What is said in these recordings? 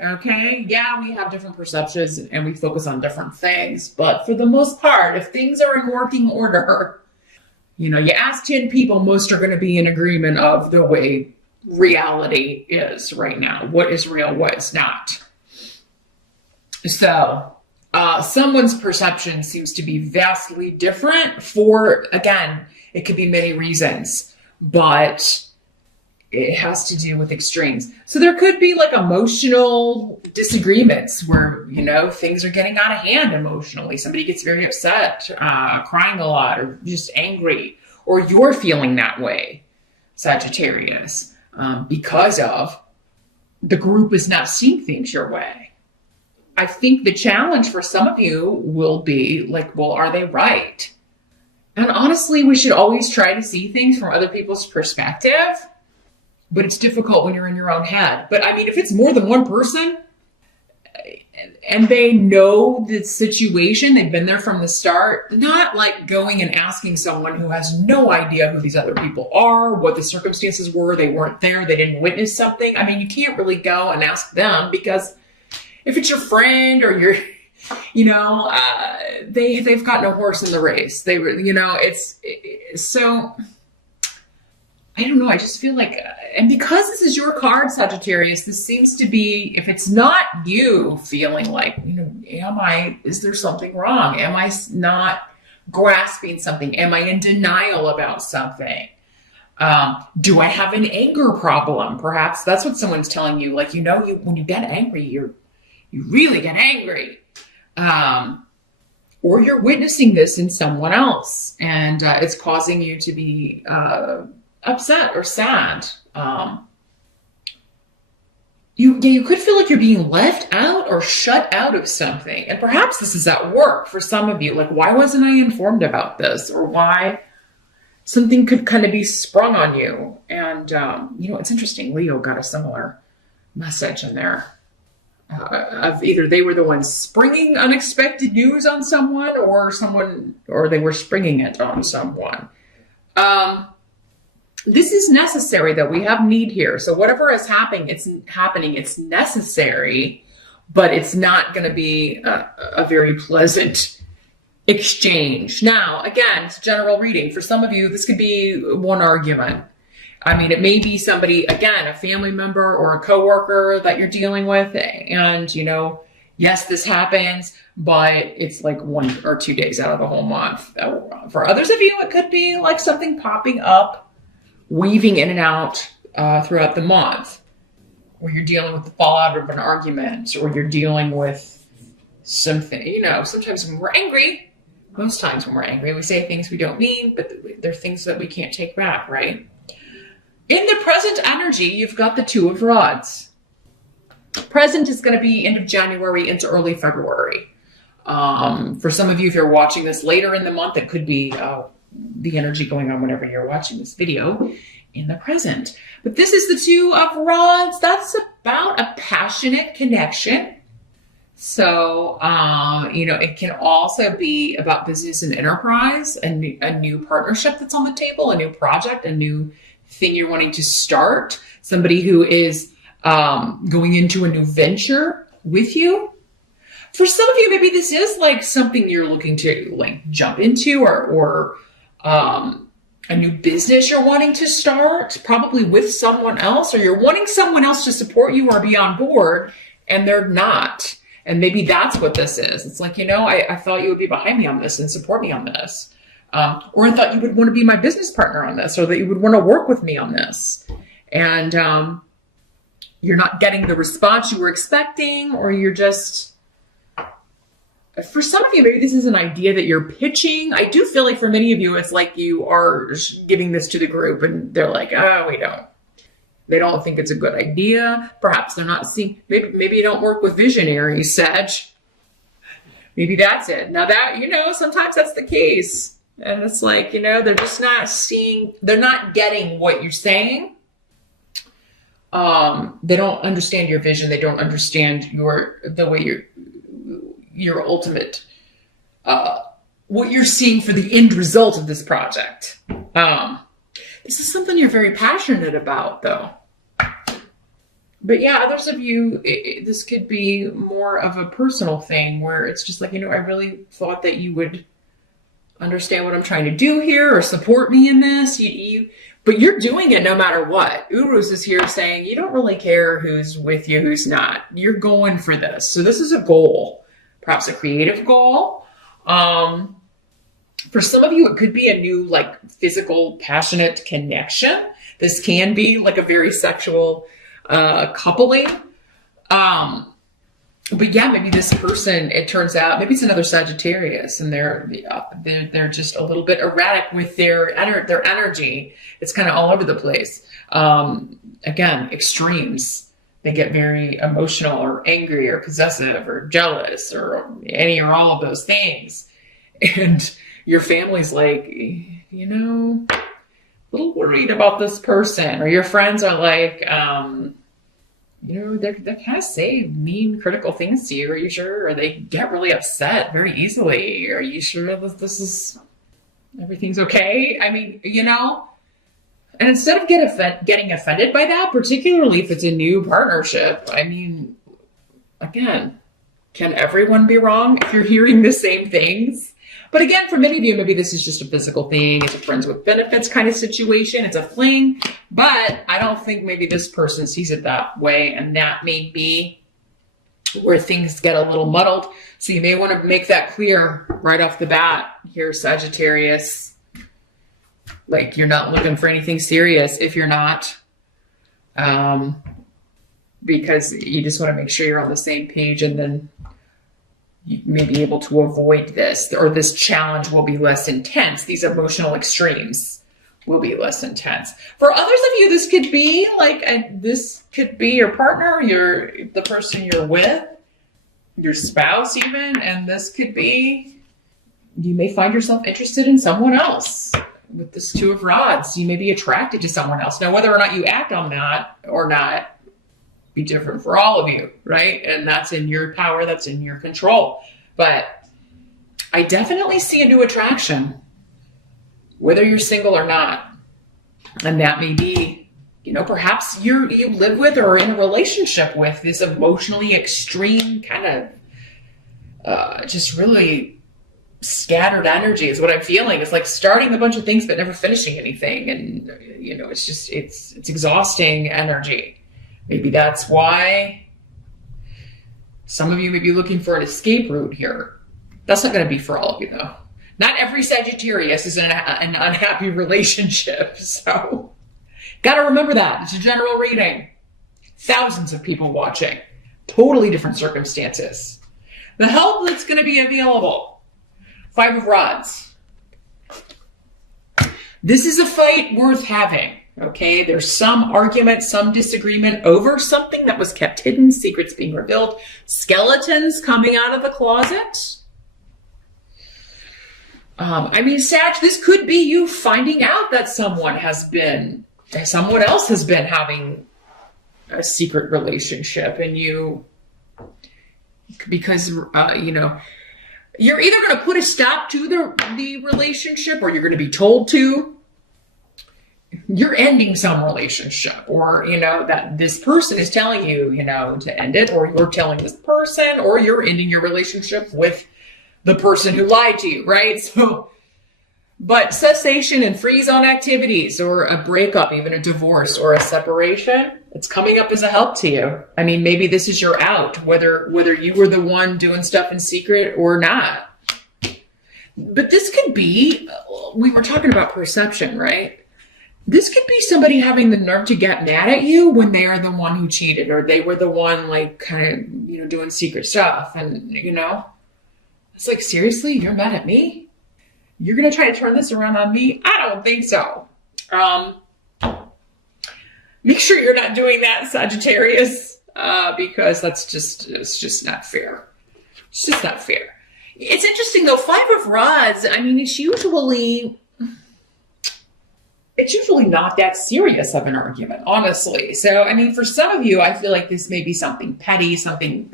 Okay. Yeah, we have different perceptions and we focus on different things. But for the most part, if things are in working order, you ask 10 people, most are going to be in agreement of the way reality is right now. What is real, what is not. So, someone's perception seems to be vastly different for, again, it could be many reasons, but it has to do with extremes. So there could be like emotional disagreements where, things are getting out of hand emotionally. Somebody gets very upset, crying a lot, or just angry, or you're feeling that way, Sagittarius, because of the group is not seeing things your way. I think the challenge for some of you will be like, well, are they right? And honestly, we should always try to see things from other people's perspective. But it's difficult when you're in your own head. But I mean, if it's more than one person and they know the situation, they've been there from the start, not like going and asking someone who has no idea who these other people are, what the circumstances were, they weren't there, they didn't witness something. I mean, you can't really go and ask them because if it's your friend or your, they've got no horse in the race. They were, it's so... I don't know. I just feel like, and because this is your card, Sagittarius, this seems to be, if it's not you feeling like, is there something wrong? Am I not grasping something? Am I in denial about something? Do I have an anger problem? Perhaps that's what someone's telling you. Like, when you get angry, you really get angry. Or you're witnessing this in someone else and it's causing you to be, upset or sad. You could feel like you're being left out or shut out of something. And perhaps this is at work for some of you. Like, why wasn't I informed about this? Or why something could kind of be sprung on you. And, it's interesting. Leo got a similar message in there. Of either they were the ones springing unexpected news on someone or they were springing it on someone. This is necessary, though. We have need here. So whatever is happening, it's necessary, but it's not going to be a very pleasant exchange. Now, again, it's a general reading. For some of you, this could be one argument. I mean, it may be somebody, again, a family member or a coworker that you're dealing with. And, yes, this happens, but it's like 1 or 2 days out of the whole month. For others of you, it could be like something popping up, weaving in and out throughout the month, where you're dealing with the fallout of an argument, or you're dealing with something, sometimes when we're angry, most times when we're angry, we say things we don't mean, but they're things that we can't take back, right? In the present energy, you've got the Two of Rods. Present is going to be end of January into early February. For some of you, if you're watching this later in the month, it could be the energy going on whenever you're watching this video in the present. But this is the Two of Rods. That's about a passionate connection. So, it can also be about business and enterprise, and a new partnership that's on the table, a new project, a new thing you're wanting to start. Somebody who is going into a new venture with you. For some of you, maybe this is like something you're looking to like jump into, or a new business you're wanting to start, probably with someone else, or you're wanting someone else to support you or be on board, and they're not. And maybe that's what this is. It's like, I thought you would be behind me on this and support me on this. Or I thought you would want to be my business partner on this, or that you would want to work with me on this. And you're not getting the response you were expecting, or you're just... For some of you, maybe this is an idea that you're pitching. I do feel like for many of you, it's like you are giving this to the group and they're like, they don't think it's a good idea. Perhaps they're not seeing, maybe you don't work with visionaries, Sag. Maybe that's it. Now that, sometimes that's the case. And it's like, they're just not seeing, they're not getting what you're saying. They don't understand your vision. They don't understand the way your ultimate, what you're seeing for the end result of this project. This is something you're very passionate about, though. But yeah, others of you, this could be more of a personal thing where it's just like, I really thought that you would understand what I'm trying to do here or support me in this. But you're doing it no matter what. Uruz is here saying you don't really care who's with you, who's not. You're going for this. So this is a goal, perhaps a creative goal. For some of you, it could be a new, like, physical, passionate connection. This can be like a very sexual coupling. But yeah, maybe this person, it turns out, maybe it's another Sagittarius, and they're just a little bit erratic with their energy. It's kind of all over the place. Again, extremes. They get very emotional or angry or possessive or jealous or any or all of those things. And your family's like, a little worried about this person, or your friends are like, they kind of say mean, critical things to you. Are you sure? Or they get really upset very easily. Are you sure that everything's okay? I mean, and instead of getting offended by that, particularly if it's a new partnership, I mean, again, can everyone be wrong if you're hearing the same things? But again, for many of you, maybe this is just a physical thing. It's a friends with benefits kind of situation. It's a fling. But I don't think maybe this person sees it that way. And that may be where things get a little muddled. So you may want to make that clear right off the bat here, Sagittarius. Like, you're not looking for anything serious if you're not. Because you just want to make sure you're on the same page, and then you may be able to avoid this, or this challenge will be less intense. These emotional extremes will be less intense. For others of you, this could be this could be your partner, the person you're with, your spouse even, and this could be, you may find yourself interested in someone else. With this Two of Rods, you may be attracted to someone else. Now, whether or not you act on that or not, be different for all of you, right? And that's in your power, that's in your control. But I definitely see a new attraction, whether you're single or not. And that may be, perhaps you live with or are in a relationship with this emotionally extreme kind of just really scattered energy is what I'm feeling. It's like starting a bunch of things but never finishing anything. And, it's just, it's exhausting energy. Maybe that's why some of you may be looking for an escape route here. That's not going to be for all of you, though. Not every Sagittarius is in an unhappy relationship. So, got to remember that. It's a general reading. Thousands of people watching. Totally different circumstances. The help that's going to be available. 5 of Rods. This is a fight worth having. Okay, there's some argument, some disagreement over something that was kept hidden, secrets being revealed, skeletons coming out of the closet. Sag, this could be you finding out that someone else has been having a secret relationship, and because you're either going to put a stop to the relationship, or you're going to be told to. You're ending some relationship, or, that this person is telling you, to end it, or you're telling this person, or you're ending your relationship with the person who lied to you, right? So, but cessation and freeze on activities, or a breakup, even a divorce or a separation, it's coming up as a help to you. I mean, maybe this is your out, whether you were the one doing stuff in secret or not. But this could be, we were talking about perception, right? This could be somebody having the nerve to get mad at you when they are the one who cheated, or they were the one kind of, doing secret stuff. And, it's like, seriously, you're mad at me? You're going to try to turn this around on me? I don't think so. Make sure you're not doing that, Sagittarius, because it's just not fair. It's just not fair. It's interesting though, 5 of Rods, it's usually not that serious of an argument, honestly. So, for some of you, I feel like this may be something petty, something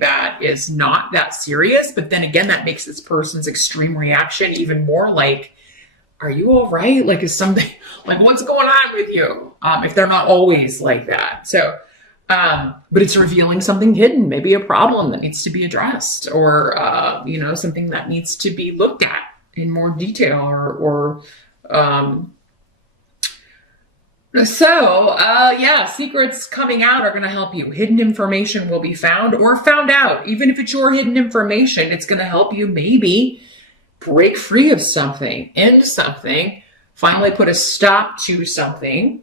that is not that serious. But then again, that makes this person's extreme reaction even more like, are you all right? Is something, what's going on with you? If they're not always like that. So, But it's revealing something hidden, maybe a problem that needs to be addressed, or something that needs to be looked at in more detail, or secrets coming out are going to help you. Hidden information will be found or found out. Even if it's your hidden information, it's going to help you maybe break free of something, end something, finally put a stop to something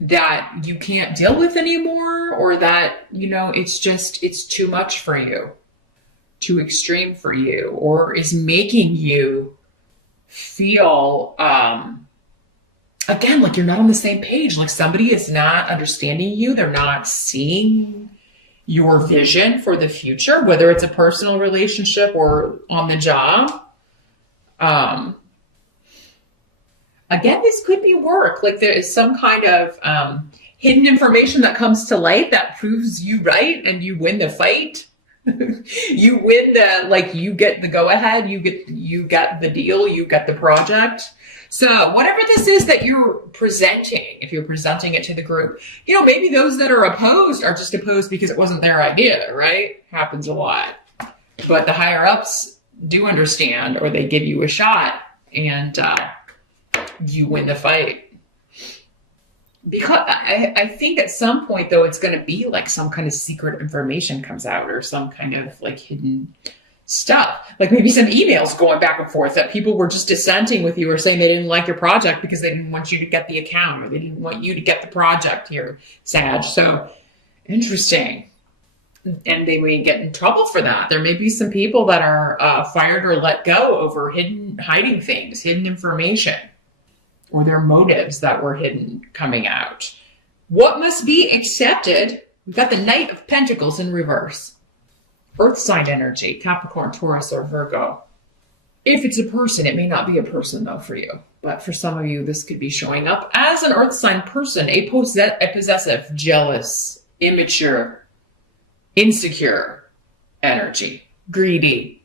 that you can't deal with anymore, or that, it's too much for you, too extreme for you, or is making you feel, again, like you're not on the same page, like somebody is not understanding you. They're not seeing your vision for the future, whether it's a personal relationship or on the job. Again, this could be work. Like there is some kind of hidden information that comes to light that proves you right, and you win the fight. You win you get the go ahead, you get the deal, you get the project. So whatever this is that you're presenting, if you're presenting it to the group, maybe those that are opposed are just opposed because it wasn't their idea, right? Happens a lot. But the higher ups do understand, or they give you a shot, and you win the fight. Because I think at some point, though, it's going to be like some kind of secret information comes out, or some kind of like hidden stuff. Like maybe some emails going back and forth that people were just dissenting with you, or saying they didn't like your project because they didn't want you to get the account, or they didn't want you to get the project here, Sag. So interesting. And they may get in trouble for that. There may be some people that are fired or let go over hiding things, hidden information, or their motives that were hidden coming out. What must be accepted? We've got the Knight of Pentacles in reverse. Earth sign energy, Capricorn, Taurus, or Virgo. If it's a person, it may not be a person though for you. But for some of you, this could be showing up as an earth sign person, a possessive, jealous, immature, insecure energy, greedy.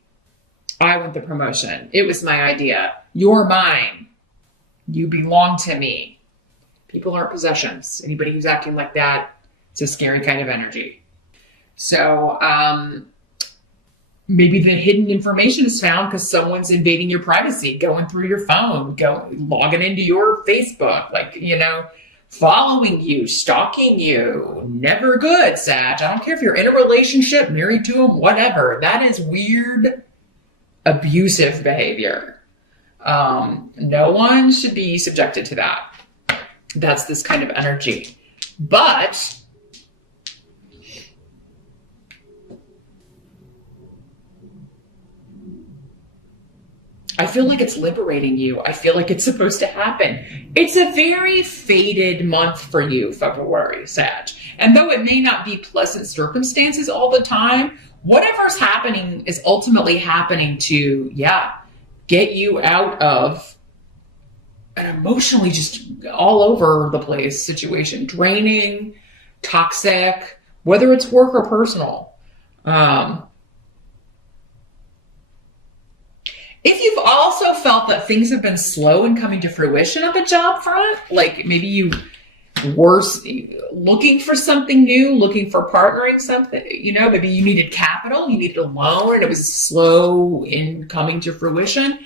I want the promotion. It was my idea. You're mine. You belong to me. People aren't possessions. Anybody who's acting like that, it's a scary kind of energy. So maybe the hidden information is found because someone's invading your privacy, going through your phone, logging into your Facebook, following you, stalking you. Never good, Sag. I don't care if you're in a relationship, married to them, whatever. That is weird, abusive behavior. No one should be subjected to that. That's this kind of energy. But I feel like it's liberating you. I feel like it's supposed to happen. It's a very fated month for you, February, Sag. And though it may not be pleasant circumstances all the time, whatever's happening is ultimately happening to, get you out of an emotionally just all over the place situation, draining, toxic, whether it's work or personal. If you've also felt that things have been slow in coming to fruition on the job front, like maybe you were looking for something new, looking for partnering something, maybe you needed capital, you needed a loan, and it was slow in coming to fruition.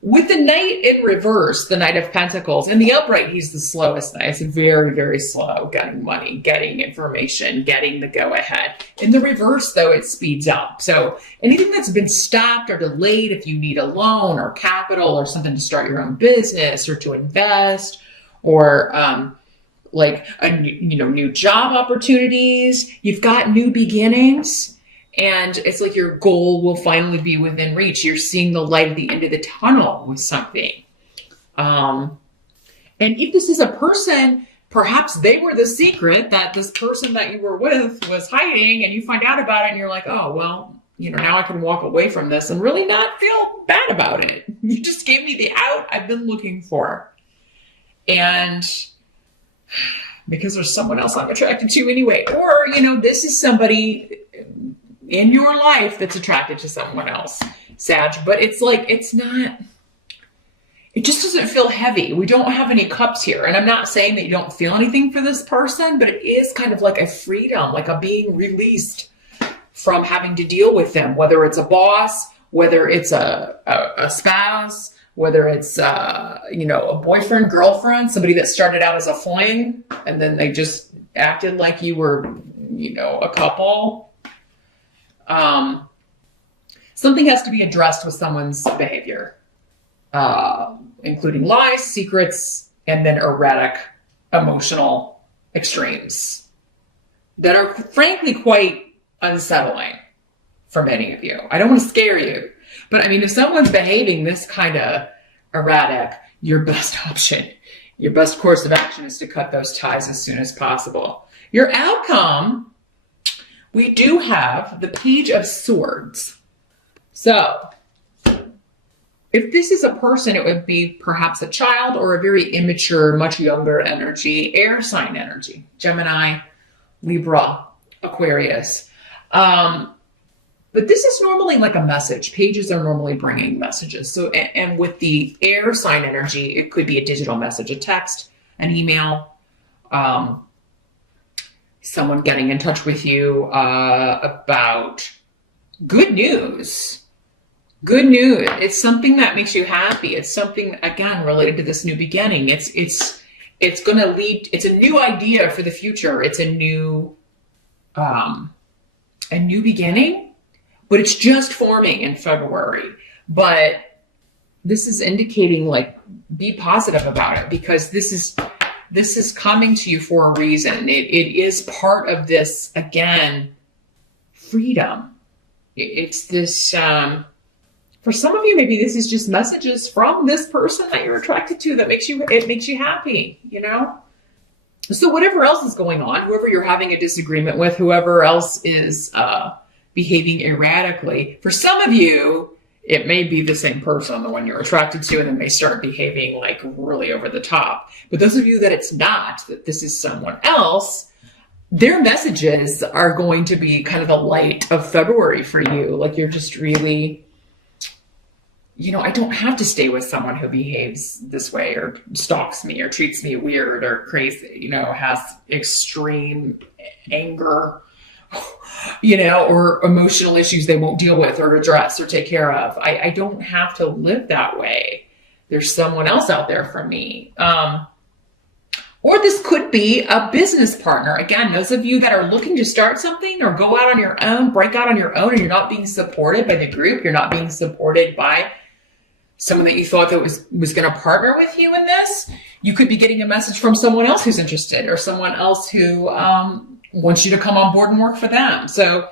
With the Knight in reverse, the Knight of Pentacles, in the upright, he's the slowest Knight. It's very, very slow getting money, getting information, getting the go-ahead. In the reverse, though, it speeds up. So anything that's been stopped or delayed, if you need a loan or capital or something to start your own business or to invest, or new job opportunities, you've got new beginnings. And it's like your goal will finally be within reach. You're seeing the light at the end of the tunnel with something. And if this is a person, perhaps they were the secret that this person that you were with was hiding, and you find out about it and you're like, oh, well, now I can walk away from this and really not feel bad about it. You just gave me the out I've been looking for. And because there's someone else I'm attracted to anyway. Or, this is somebody in your life that's attracted to someone else, Sag. But it's like, it's it just doesn't feel heavy. We don't have any cups here. And I'm not saying that you don't feel anything for this person, but it is kind of like a freedom, like a being released from having to deal with them, whether it's a boss, whether it's a spouse, whether it's, a boyfriend, girlfriend, somebody that started out as a fling, and then they just acted like you were, a couple. Something has to be addressed with someone's behavior, including lies, secrets, and then erratic emotional extremes that are frankly quite unsettling for many of you. I don't want to scare you, but I mean, if someone's behaving this kind of erratic, your best option, your best course of action is to cut those ties as soon as possible. Your outcome, we do have the Page of Swords. So, if this is a person, it would be perhaps a child or a very immature, much younger energy, air sign energy, Gemini, Libra, Aquarius. But this is normally like a message. Pages are normally bringing messages. So, and with the air sign energy, it could be a digital message, a text, an email, someone getting in touch with you about good news. Good news. It's something that makes you happy. It's something, again, related to this new beginning. It's going to lead. It's a new idea for the future. It's a new beginning, but it's just forming in February. But this is indicating, like, be positive about it, because this is coming to you for a reason. It is part of this, again, freedom. It's this. For some of you, maybe this is just messages from this person that you're attracted to that makes you happy, So whatever else is going on, whoever you're having a disagreement with, whoever else is behaving erratically, for some of you, it may be the same person, the one you're attracted to, and then they start behaving like really over the top. But those of you that it's not, that this is someone else, their messages are going to be kind of the light of February for you. Like, you're just really... I don't have to stay with someone who behaves this way or stalks me or treats me weird or crazy, has extreme anger, or emotional issues they won't deal with or address or take care of. I don't have to live that way. There's someone else out there for me. Or this could be a business partner. Again, those of you that are looking to start something or go out on your own, break out on your own, and you're not being supported by the group, you're not being supported by someone that you thought that was going to partner with you in this, you could be getting a message from someone else who's interested, or someone else who wants you to come on board and work for them. So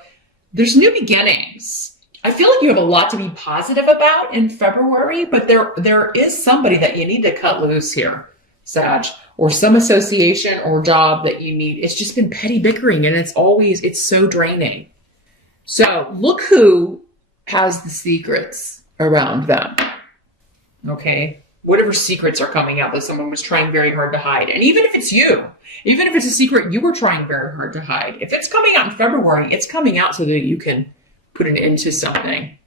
there's new beginnings. I feel like you have a lot to be positive about in February, but there is somebody that you need to cut loose here, Sag, or some association or job that you need. It's just been petty bickering, and it's so draining. So look who has the secrets around them. Okay, whatever secrets are coming out that someone was trying very hard to hide. And even if it's you, even if it's a secret you were trying very hard to hide, if it's coming out in February, it's coming out so that you can put an end to something.